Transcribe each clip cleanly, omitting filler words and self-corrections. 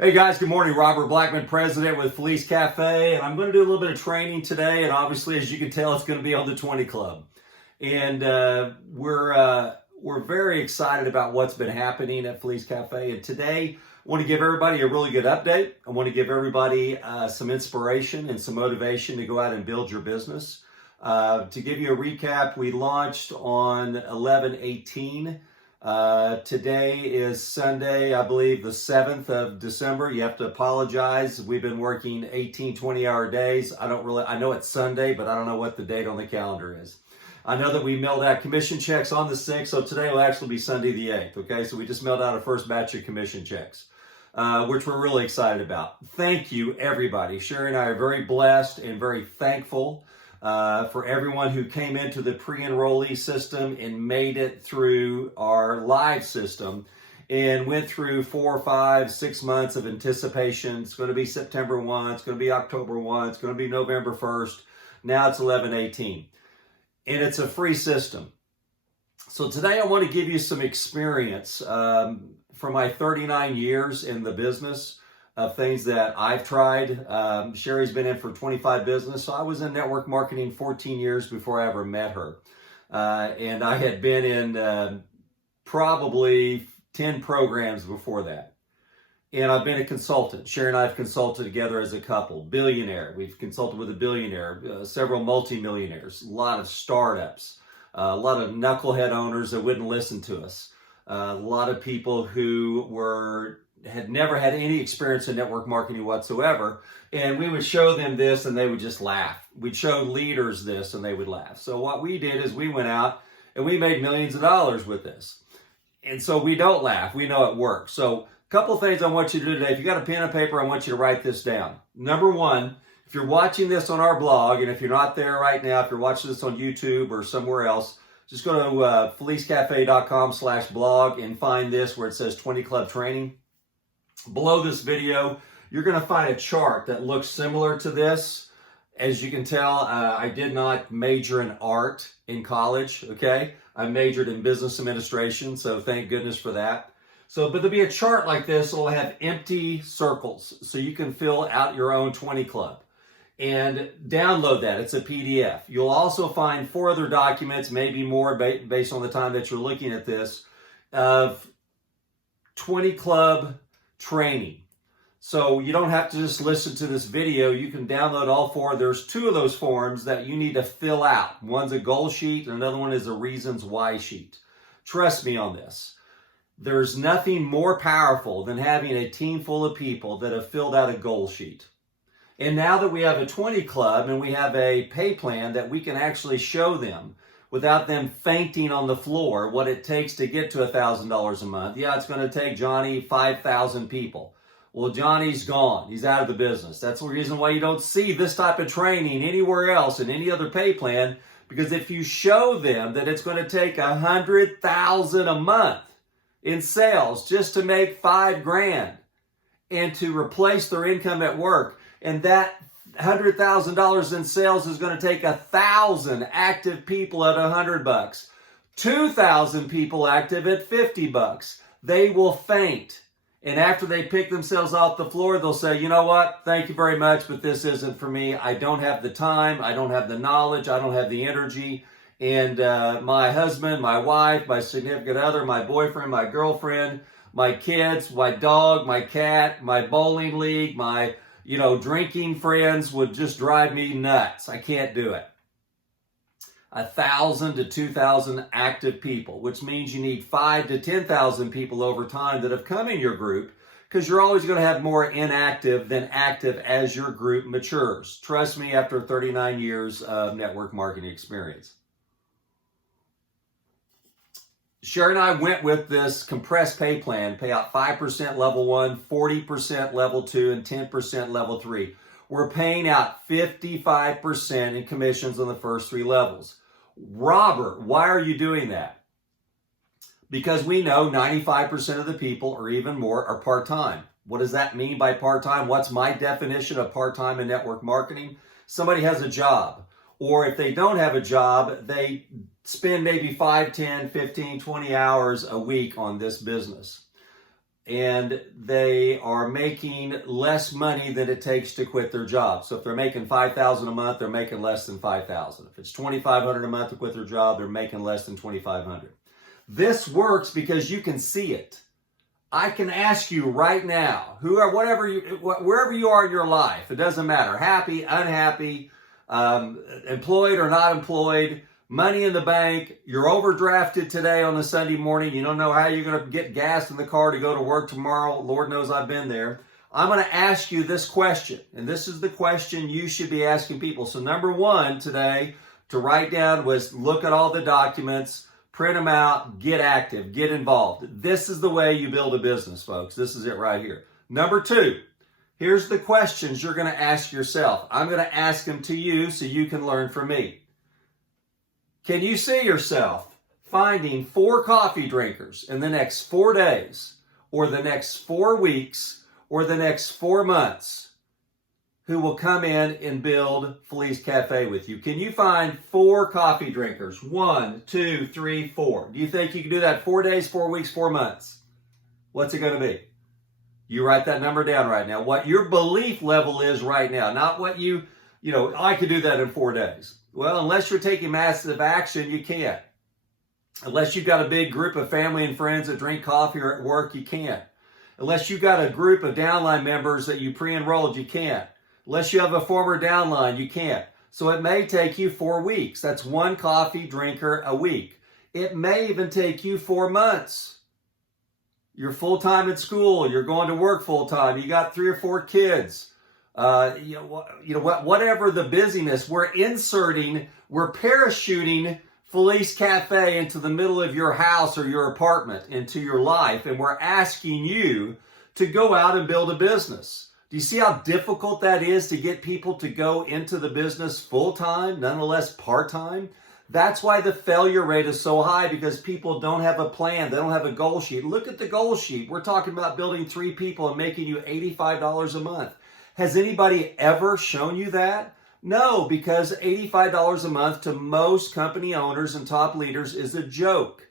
Hey guys, good morning. Robert Blackman, president with Felice Cafe, and I'm going to do a little bit of training today. And obviously, as you can tell, it's going to be on the 20 Club, and we're very excited about what's been happening at Felice Cafe. And today, I want to give everybody a really good update. I want to give everybody some inspiration and some motivation to go out and build your business. To give you a recap, we launched on 11/18. Today is Sunday, I believe the 7th of December. You have to apologize. We've been working 18, 20-hour days. I know it's Sunday, but I don't know what the date on the calendar is. I know that we mailed out commission checks on the 6th, so today will actually be Sunday the 8th, okay? So we just mailed out a first batch of commission checks, which we're really excited about. Thank you, everybody. Sheri and I are very blessed and very thankful for everyone who came into the pre-enrollee system and made it through our live system and went through 4, 5, 6 months of anticipation. It's going to be September 1, it's going to be October 1, it's going to be November 1st. Now it's 11/18. And it's a free system. So today I want to give you some experience from my 39 years in the business of things that I've tried. Sheri's been in for 25 business, so I was in network marketing 14 years before I ever met her. And I had been in probably 10 programs before that. And I've been a consultant. Sheri and I have consulted together as a couple. Billionaire. We've consulted with a billionaire, several multimillionaires, a lot of startups, a lot of knucklehead owners that wouldn't listen to us, a lot of people who had never had any experience in network marketing whatsoever. And we would show them this and they would just laugh. We'd show leaders this and they would laugh. So what we did is we went out and we made millions of dollars with this. And so we don't laugh. We know it works. So a couple of things I want you to do today. If you got a pen and paper, I want you to write this down. Number one, if you're watching this on our blog, and if you're not there right now, if you're watching this on YouTube or somewhere else, just go to felicecafe.com/blog and find this where it says 20 Club Training. Below this video, you're going to find a chart that looks similar to this. As you can tell, I did not major in art in college, okay? I majored in business administration, so thank goodness for that. So, but there'll be a chart like this. It'll have empty circles, so you can fill out your own 20 Club and download that. It's a PDF. You'll also find 4 other documents, maybe more based on the time that you're looking at this, of 20 Club training. So you don't have to just listen to this video. You can download all 4. There's 2 of those forms that you need to fill out. One's a goal sheet, and another one is a reasons why sheet. Trust me on this. There's nothing more powerful than having a team full of people that have filled out a goal sheet. And now that we have a 20 Club and we have a pay plan that we can actually show them without them fainting on the floor what it takes to get to $1,000 a month. Yeah, it's going to take Johnny 5,000 people. Well, Johnny's gone. He's out of the business. That's the reason why you don't see this type of training anywhere else in any other pay plan, because if you show them that it's going to take $100,000 a month in sales just to make $5,000 and to replace their income at work, and that $100,000 in sales is going to take 1,000 active people at $100, 2,000 people active at $50. They will faint. And after they pick themselves off the floor, they'll say, you know what? Thank you very much, but this isn't for me. I don't have the time. I don't have the knowledge. I don't have the energy. And my husband, my wife, my significant other, my boyfriend, my girlfriend, my kids, my dog, my cat, my bowling league, my drinking friends would just drive me nuts. I can't do it. 1,000 to 2,000 active people, which means you need 5,000 to 10,000 people over time that have come in your group, because you're always going to have more inactive than active as your group matures. Trust me, after 39 years of network marketing experience. Sheri and I went with this compressed pay plan, pay out 5% level 1, 40% level 2, and 10% level 3. We're paying out 55% in commissions on the first 3 levels. Robert, why are you doing that? Because we know 95% of the people, or even more, are part-time. What does that mean by part-time? What's my definition of part-time in network marketing? Somebody has a job. Or if they don't have a job, they spend maybe 5, 10, 15, 20 hours a week on this business. and they are making less money than it takes to quit their job. So if they're making $5,000 a month, they're making less than $5,000. If it's $2,500 a month to quit their job, they're making less than $2,500. This works because you can see it. I can ask you right now, wherever you are in your life, it doesn't matter, happy, unhappy, employed or not employed, money in the bank, you're overdrafted today on a Sunday morning, you don't know how you're going to get gas in the car to go to work tomorrow. Lord knows I've been there. I'm going to ask you this question, and this is the question you should be asking people. So number one today to write down was look at all the documents, print them out, get active, get involved. This is the way you build a business, folks. This is it right here. Number two, here's the questions you're going to ask yourself. I'm going to ask them to you so you can learn from me. Can you see yourself finding 4 coffee drinkers in the next 4 days, or the next 4 weeks, or the next 4 months who will come in and build Felice Cafe with you? Can you find 4 coffee drinkers? 1, 2, 3, 4. Do you think you can do that 4 days, 4 weeks, 4 months? What's it going to be? You write that number down right now. What your belief level is right now, not what I could do that in 4 days. Well, unless you're taking massive action, you can't. Unless you've got a big group of family and friends that drink coffee or at work, you can't. Unless you've got a group of downline members that you pre-enrolled, you can't. Unless you have a former downline, you can't. So it may take you 4 weeks. That's 1 coffee drinker a week. It may even take you 4 months. You're full-time at school. You're going to work full-time. You got 3 or 4 kids. Whatever the busyness, we're parachuting Felice Cafe into the middle of your house or your apartment, into your life, and we're asking you to go out and build a business. Do you see how difficult that is to get people to go into the business full-time, nonetheless part-time? That's why the failure rate is so high, because people don't have a plan. They don't have a goal sheet. Look at the goal sheet. We're talking about building 3 people and making you $85 a month. Has anybody ever shown you that? No, because $85 a month to most company owners and top leaders is a joke.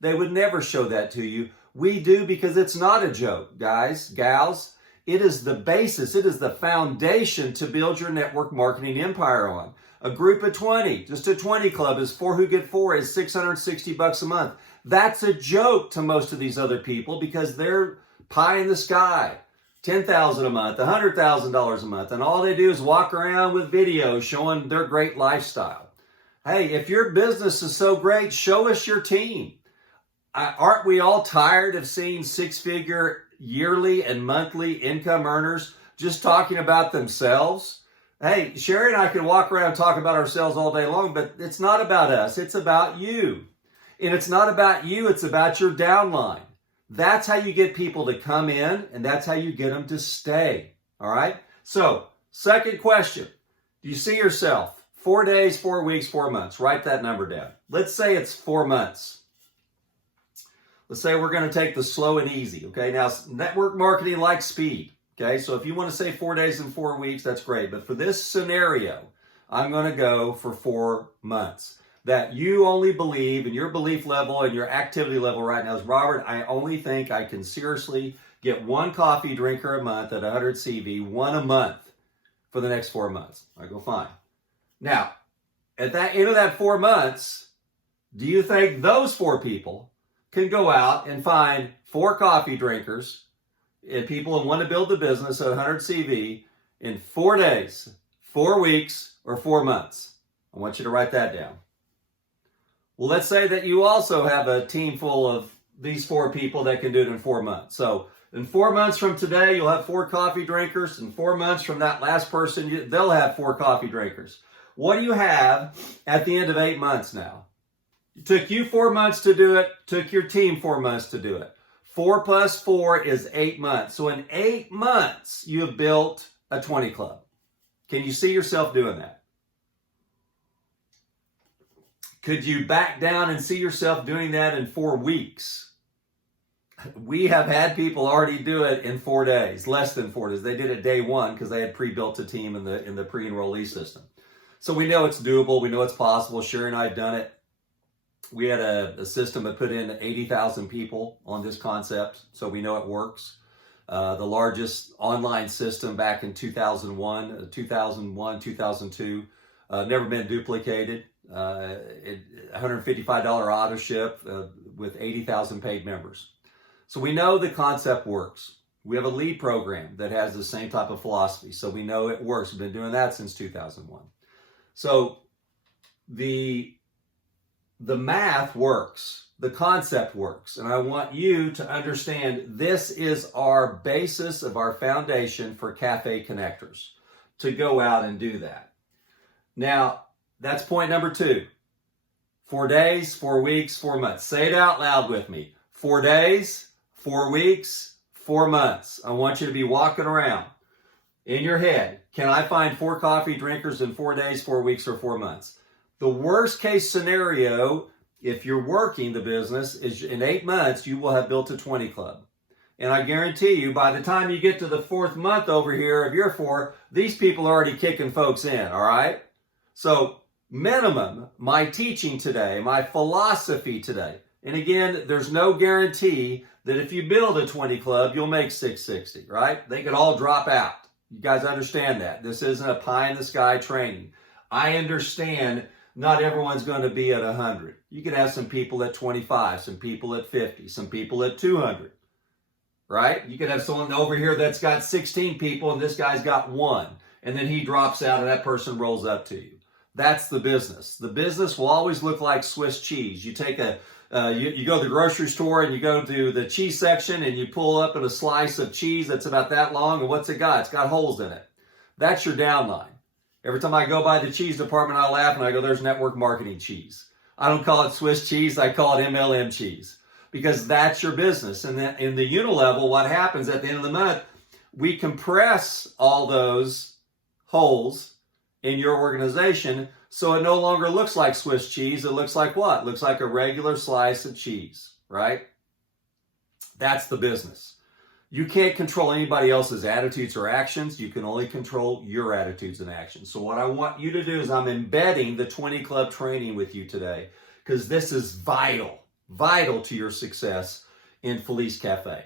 They would never show that to you. We do, because it's not a joke, guys, gals. It is the basis. It is the foundation to build your network marketing empire on. A group of 20, just a 20 club is 4 who get 4 is $660 a month. That's a joke to most of these other people, because they're pie in the sky. $10,000 a month, $100,000 a month, and all they do is walk around with videos showing their great lifestyle. Hey, if your business is so great, show us your team. Aren't we all tired of seeing 6-figure yearly and monthly income earners just talking about themselves? Hey, Sheri and I can walk around and talk about ourselves all day long, but it's not about us. It's about you. And it's not about you. It's about your downline. That's how you get people to come in, and that's how you get them to stay. All right? So, second question. Do you see yourself 4 days, 4 weeks, 4 months? Write that number down. Let's say it's 4 months. Let's say we're going to take the slow and easy. Okay? Now, network marketing likes speed. Okay? So if you want to say 4 days and 4 weeks, that's great. But for this scenario, I'm going to go for 4 months. That you only believe, and your belief level and your activity level right now is, Robert, I only think I can seriously get 1 coffee drinker a month at 100 CV, 1 a month for the next 4 months. I go, fine. Now, at that end of that 4 months, do you think those 4 people can go out and find 4 coffee drinkers and people who want to build the business at 100 CV in 4 days, 4 weeks, or 4 months? I want you to write that down. Well, let's say that you also have a team full of these 4 people that can do it in 4 months. So in 4 months from today, you'll have 4 coffee drinkers. In 4 months from that last person, they'll have 4 coffee drinkers. What do you have at the end of 8 months now? It took you 4 months to do it, took your team 4 months to do it. 4 plus 4 is 8 months. So in 8 months, you have built a 20 club. Can you see yourself doing that? Could you back down and see yourself doing that in 4 weeks? We have had people already do it in 4 days, less than 4 days. They did it day 1 because they had pre-built a team in the pre-enrollee system. So we know it's doable. We know it's possible. Sheri and I have done it. We had a system that put in 80,000 people on this concept, so we know it works. The largest online system back in 2001, 2002, never been duplicated. $155 auto ship with 80,000 paid members. So we know the concept works. We have a lead program that has the same type of philosophy, so we know it works. We've been doing that since 2001. So the math works, the concept works, and I want you to understand this is our basis of our foundation for Cafe Connectors, to go out and do that. Now, that's point number 2. 4 days, 4 weeks, 4 months. Say it out loud with me. 4 days, 4 weeks, 4 months. I want you to be walking around in your head. Can I find 4 coffee drinkers in 4 days, 4 weeks, or 4 months? The worst case scenario, if you're working the business, is in 8 months, you will have built a 20 club. And I guarantee you, by the time you get to the 4th month over here of year 4, these people are already kicking folks in, all right? So minimum, my teaching today, my philosophy today, and again, there's no guarantee that if you build a 20 club, you'll make 660, right? They could all drop out. You guys understand that. This isn't a pie in the sky training. I understand not everyone's going to be at 100. You could have some people at 25, some people at 50, some people at 200, right? You could have someone over here that's got 16 people and this guy's got 1, and then he drops out and that person rolls up to you. That's the business. The business will always look like Swiss cheese. You take you go to the grocery store and you go to the cheese section and you pull up a slice of cheese that's about that long, and what's it got? It's got holes in it. That's your downline. Every time I go by the cheese department, I laugh and I go, there's network marketing cheese. I don't call it Swiss cheese, I call it MLM cheese, because that's your business. And then in the unilevel, what happens at the end of the month, we compress all those holes in your organization so it no longer looks like Swiss cheese. It looks like what? It looks like a regular slice of cheese, right? That's the business. You can't control anybody else's attitudes or actions. You can only control your attitudes and actions. So what I want you to do is I'm embedding the 20 Club training with you today, because this is vital to your success in Felice Cafe.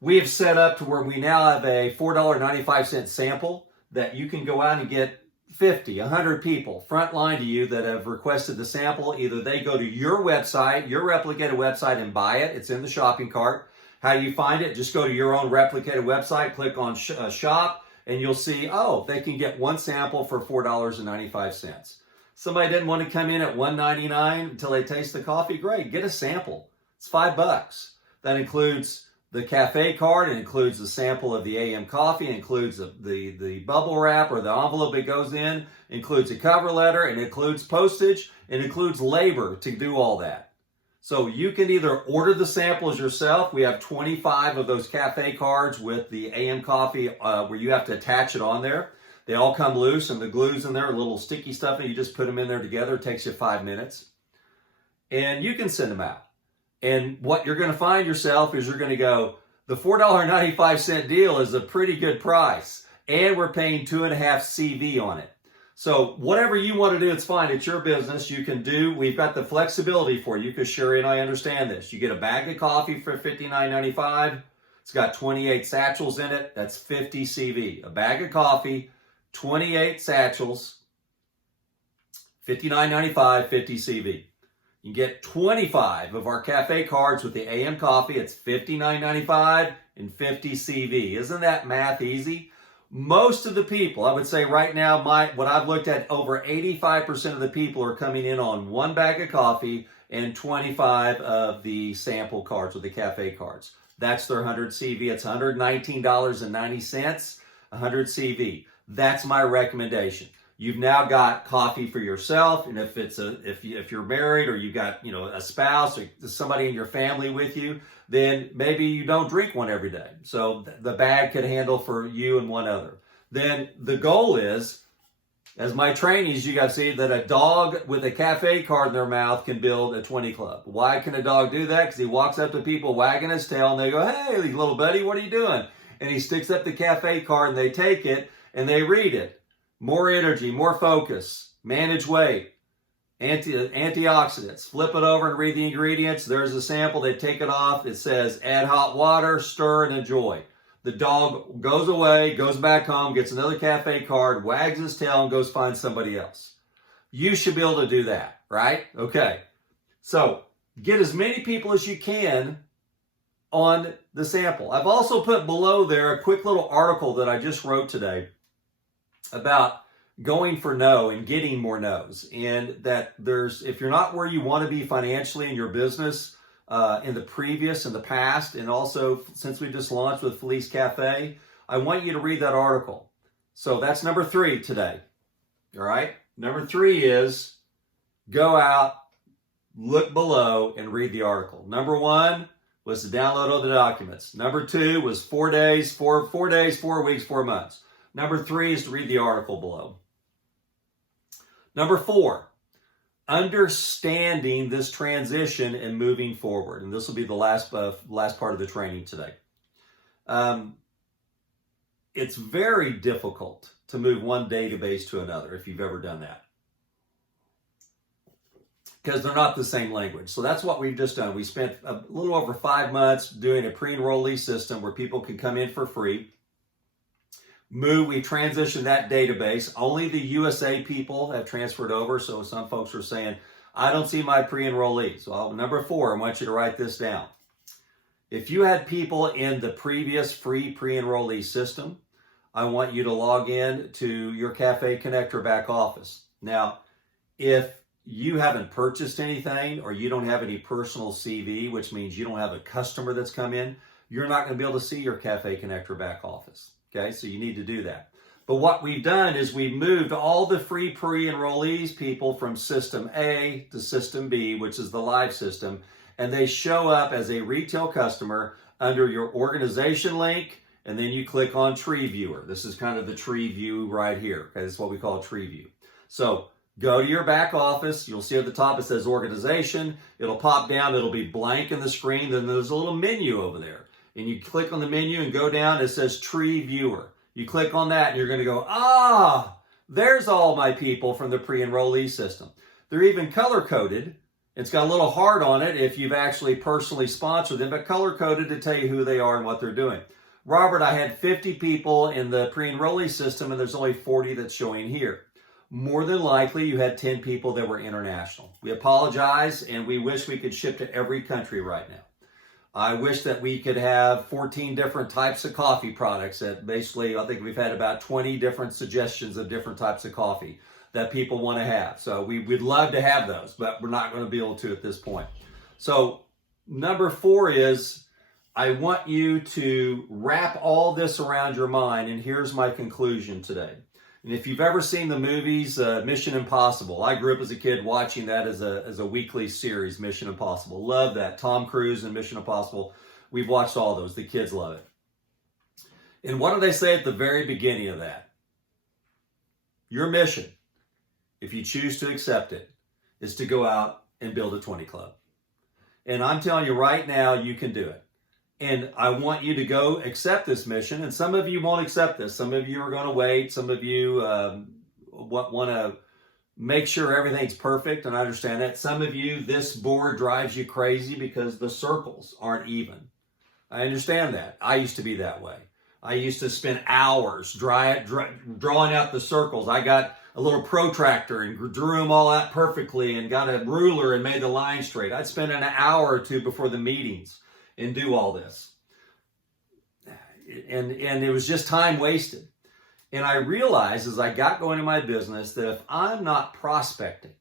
We have set up to where we now have a $4.95 sample that you can go out and get 50, 100 people front line to you that have requested the sample. Either they go to your website, your replicated website, and buy it. It's in the shopping cart. How do you find it? Just go to your own replicated website, click on shop, and you'll see, oh, they can get 1 sample for $4.95. Somebody didn't want to come in at $1.99 until they taste the coffee. Great, get a sample. It's $5. That includes the cafe card, it includes the sample of the AM coffee, it includes the bubble wrap or the envelope it goes in, includes a cover letter, and includes postage, it includes labor to do all that. So you can either order the samples yourself. We have 25 of those cafe cards with the AM coffee where you have to attach it on there. They all come loose and the glue's in there, a little sticky stuff, and you just put them in there together. It takes you 5 minutes. And you can send them out. And what you're going to find yourself is you're going to go, the $4.95 deal is a pretty good price. And we're paying 2.5 CV on it. So whatever you want to do, it's fine. It's your business. You can do, we've got the flexibility for you because Sheri and I understand this. You get a bag of coffee for $59.95. It's got 28 satchels in it. That's 50 CV. A bag of coffee, 28 satchels, $59.95, 50 CV. You get 25 of our cafe cards with the AM coffee. It's $59.95 and 50 CV. Isn't that math easy? Most of the people, I would say right now, what I've looked at, over 85% of the people are coming in on 1 bag of coffee and 25 of the sample cards or the cafe cards. That's their 100 CV. It's $119.90, 100 CV. That's my recommendation. You've now got coffee for yourself, and if you're married or you got a spouse or somebody in your family with you, then maybe you don't drink one every day. So the bag could handle for you and one other. Then the goal is, as my trainees, you guys see that a dog with a cafe card in their mouth can build a 20 club. Why can a dog do that? Because he walks up to people wagging his tail and they go, "Hey, little buddy, what are you doing?" And he sticks up the cafe card and they take it and they read it. More energy, more focus, manage weight. Antioxidants. Flip it over and read the ingredients. There's a sample. They take it off. It says add hot water, stir, and enjoy. The dog goes away, goes back home, gets another cafe card, wags his tail, and goes find somebody else. You should be able to do that, right? Okay. So get as many people as you can on the sample. I've also put below there a quick little article that I just wrote today about going for no and getting more no's, and that if you're not where you want to be financially in your business, in the past, and also since we just launched with Felice Cafe, I want you to read that article. So that's number 3 today. All right. Number 3 is go out, look below, and read the article. Number 1 was to download all the documents. Number 2 was 4 days, 4 weeks, 4 months. Number 3 is to read the article below. Number 4, understanding this transition and moving forward. And this will be the last part of the training today. It's very difficult to move one database to another if you've ever done that, because they're not the same language. So that's what we've just done. We spent a little over 5 months doing a pre-enrollee system where people can come in for free. We transitioned that database. Only the USA people have transferred over. So some folks are saying, I don't see my pre-enrollees. Well, number 4, I want you to write this down. If you had people in the previous free pre-enrollee system, I want you to log in to your Cafe Connector back office. Now, if you haven't purchased anything or you don't have any personal CV, which means you don't have a customer that's come in, you're not going to be able to see your Cafe Connector back office. Okay, so you need to do that. But what we've done is we've moved all the free pre-enrollees people from System A to System B, which is the live system, and they show up as a retail customer under your organization link, and then you click on Tree Viewer. This is kind of the tree view right here. Okay, this is what we call a tree view. So go to your back office. You'll see at the top it says organization. It'll pop down. It'll be blank in the screen. Then there's a little menu over there. And you click on the menu and go down, it says Tree Viewer. You click on that and you're going to go, there's all my people from the pre-enrollee system. They're even color-coded. It's got a little heart on it if you've actually personally sponsored them, but color-coded to tell you who they are and what they're doing. Robert, I had 50 people in the pre-enrollee system and there's only 40 that's showing here. More than likely, you had 10 people that were international. We apologize and we wish we could ship to every country right now. I wish that we could have 14 different types of coffee products that basically, I think we've had about 20 different suggestions of different types of coffee that people want to have. So we'd love to have those, but we're not going to be able to at this point. So number 4 is I want you to wrap all this around your mind. And here's my conclusion today. And if you've ever seen the movies Mission Impossible, I grew up as a kid watching that as a weekly series, Mission Impossible. Love that. Tom Cruise and Mission Impossible. We've watched all those. The kids love it. And what do they say at the very beginning of that? Your mission, if you choose to accept it, is to go out and build a 20 club. And I'm telling you right now, you can do it. And I want you to go accept this mission. And some of you won't accept this. Some of you are going to wait. Some of you want to make sure everything's perfect. And I understand that. Some of you, this board drives you crazy because the circles aren't even. I understand that. I used to be that way. I used to spend hours drawing out the circles. I got a little protractor and drew them all out perfectly and got a ruler and made the line straight. I'd spend an hour or two before the meetings and do all this. And it was just time wasted. And I realized as I got going in my business that if I'm not prospecting,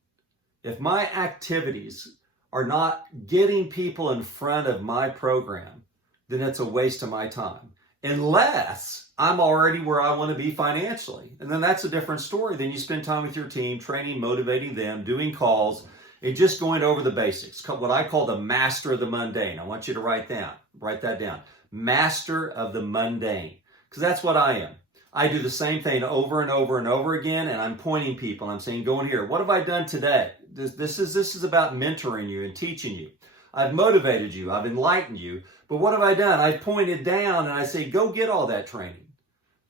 if my activities are not getting people in front of my program, then it's a waste of my time. Unless I'm already where I want to be financially. And then that's a different story. Then you spend time with your team, training, motivating them, doing calls, and just going over the basics, what I call the master of the mundane. I want you to write that down. Master of the mundane, because that's what I am. I do the same thing over and over and over again, and I'm pointing people. I'm saying, go in here. What have I done today? This is about mentoring you and teaching you. I've motivated you. I've enlightened you. But what have I done? I've pointed down, and I say, go get all that training.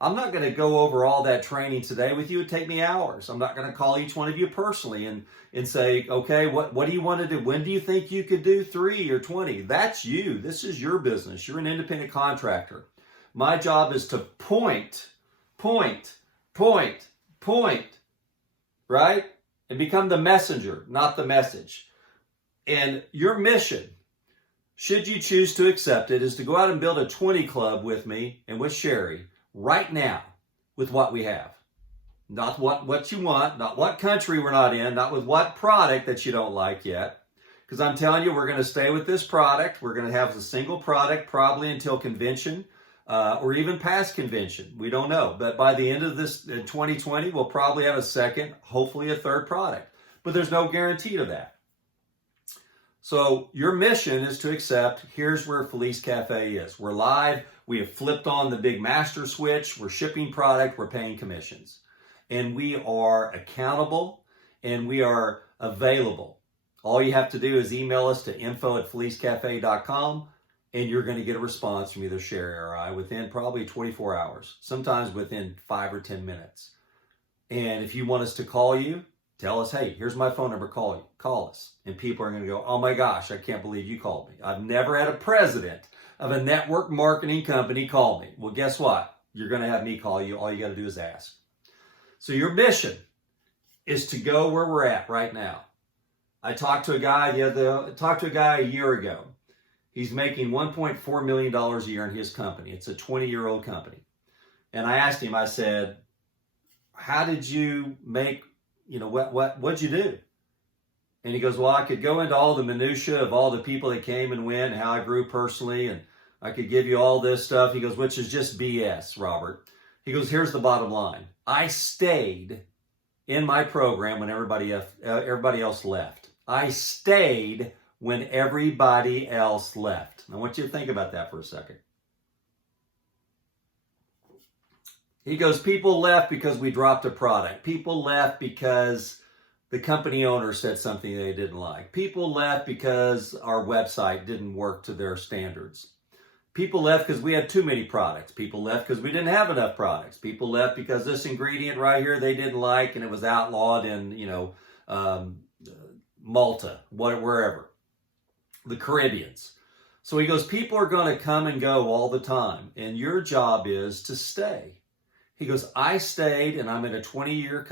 I'm not going to go over all that training today with you. It'd take me hours. I'm not going to call each one of you personally and say, okay, what do you want to do? When do you think you could do 3 or 20? That's you. This is your business. You're an independent contractor. My job is to point, right? And become the messenger, not the message. And your mission, should you choose to accept it, is to go out and build a 20 club with me and with Sheri right now with what we have. Not what you want, not what country we're not in, not with what product that you don't like yet. Because I'm telling you, we're going to stay with this product. We're going to have a single product probably until convention or even past convention. We don't know. But by the end of this 2020, we'll probably have a second, hopefully a third product. But there's no guarantee to that. So your mission is to accept, here's where Felice Cafe is. We're live. We have flipped on the big master switch. We're shipping product. We're paying commissions. And we are accountable and we are available. All you have to do is email us to info@felicecafe.com and you're going to get a response from either Sheri or I within probably 24 hours, sometimes within 5 or 10 minutes. And if you want us to call you, tell us, hey, here's my phone number, call us. And people are going to go, oh my gosh, I can't believe you called me. I've never had a president of a network marketing company call me. Well, guess what? You're going to have me call you. All you got to do is ask. So your mission is to go where we're at right now. I talked to a guy a year ago. He's making $1.4 million a year in his company. It's a 20-year-old company. And I asked him, I said, how did you make, what'd you do? And he goes, well, I could go into all the minutia of all the people that came and went, and how I grew personally, and I could give you all this stuff. He goes, which is just BS, Robert. He goes, here's the bottom line. I stayed in my program when everybody else left. I stayed when everybody else left. I want you to think about that for a second. He goes, people left because we dropped a product. People left because the company owner said something they didn't like. People left because our website didn't work to their standards. People left because we had too many products. People left because we didn't have enough products. People left because this ingredient right here they didn't like and it was outlawed in, Malta, wherever, the Caribbeans. So he goes, people are going to come and go all the time, and your job is to stay. He goes, I stayed, and I'm in a 20-year-old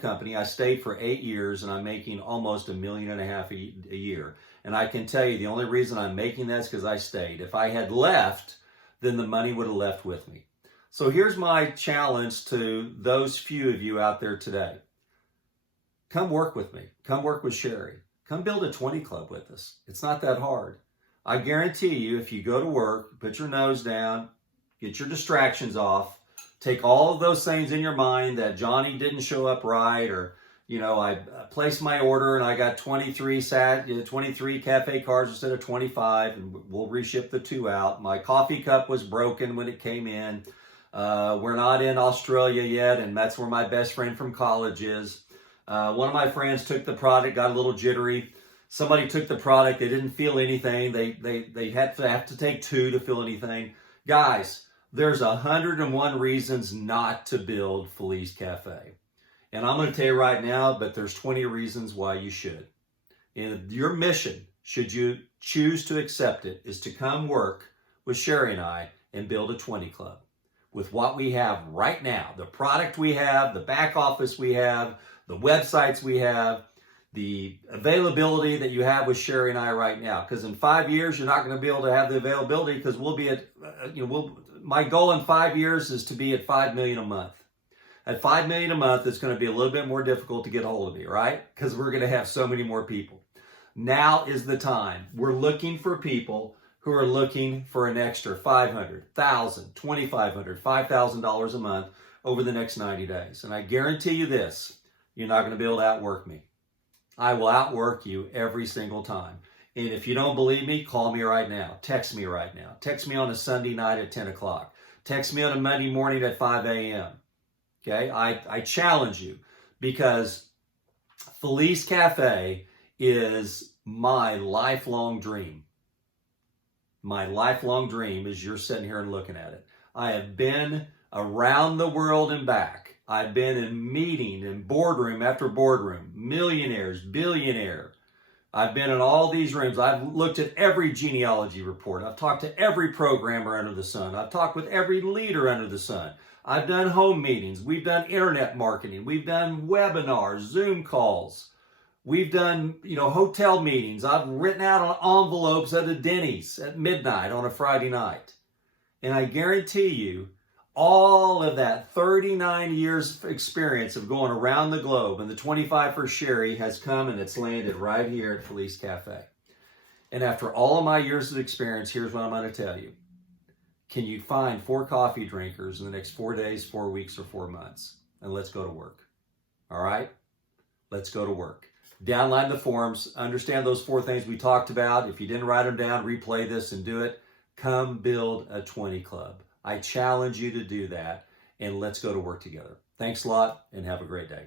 company. I stayed for 8 years, and I'm making almost $1.5 million a year. And I can tell you, the only reason I'm making that is because I stayed. If I had left, then the money would have left with me. So here's my challenge to those few of you out there today. Come work with me. Come work with Sheri. Come build a 20 club with us. It's not that hard. I guarantee you, if you go to work, put your nose down, get your distractions off, take all of those things in your mind that Johnny didn't show up right, or I placed my order and I got 23 cafe cards instead of 25, and we'll reship the 2 out. My coffee cup was broken when it came in. We're not in Australia yet, and that's where my best friend from college is. One of my friends took the product, got a little jittery. Somebody took the product, they didn't feel anything. They had to have to take 2 to feel anything. Guys, there's 101 reasons not to build Felice Cafe. And I'm going to tell you right now, but there's 20 reasons why you should. And your mission, should you choose to accept it, is to come work with Sheri and I and build a 20 club. With what we have right now, the product we have, the back office we have, the websites we have, the availability that you have with Sheri and I right now. Because in 5 years, you're not going to be able to have the availability, because we'll be at, my goal in 5 years is to be at 5 million a month. At 5 million a month, it's going to be a little bit more difficult to get a hold of me, right? Because we're going to have so many more people. Now is the time. We're looking for people who are looking for an extra $500, $1,000, $2,500, $5,000 a month over the next 90 days. And I guarantee you this, you're not going to be able to outwork me. I will outwork you every single time. And if you don't believe me, call me right now. Text me right now. Text me on a Sunday night at 10 o'clock. Text me on a Monday morning at 5 a.m. Okay? I challenge you, because Felice Cafe is my lifelong dream. My lifelong dream is you're sitting here and looking at it. I have been around the world and back. I've been in meeting and boardroom after boardroom, millionaires, billionaire. I've been in all these rooms. I've looked at every genealogy report. I've talked to every programmer under the sun. I've talked with every leader under the sun. I've done home meetings. We've done internet marketing. We've done webinars, Zoom calls. We've done, hotel meetings. I've written out on envelopes at a Denny's at midnight on a Friday night. And I guarantee you, all of that 39 years of experience of going around the globe and the 25 for Sheri has come and it's landed right here at Felice Cafe. And after all of my years of experience, here's what I'm going to tell you. Can you find 4 coffee drinkers in the next 4 days, 4 weeks, or 4 months? And let's go to work. All right? Let's go to work. Download the forums. Understand those 4 things we talked about. If you didn't write them down, replay this and do it. Come build a 20 club. I challenge you to do that, and let's go to work together. Thanks a lot, and have a great day.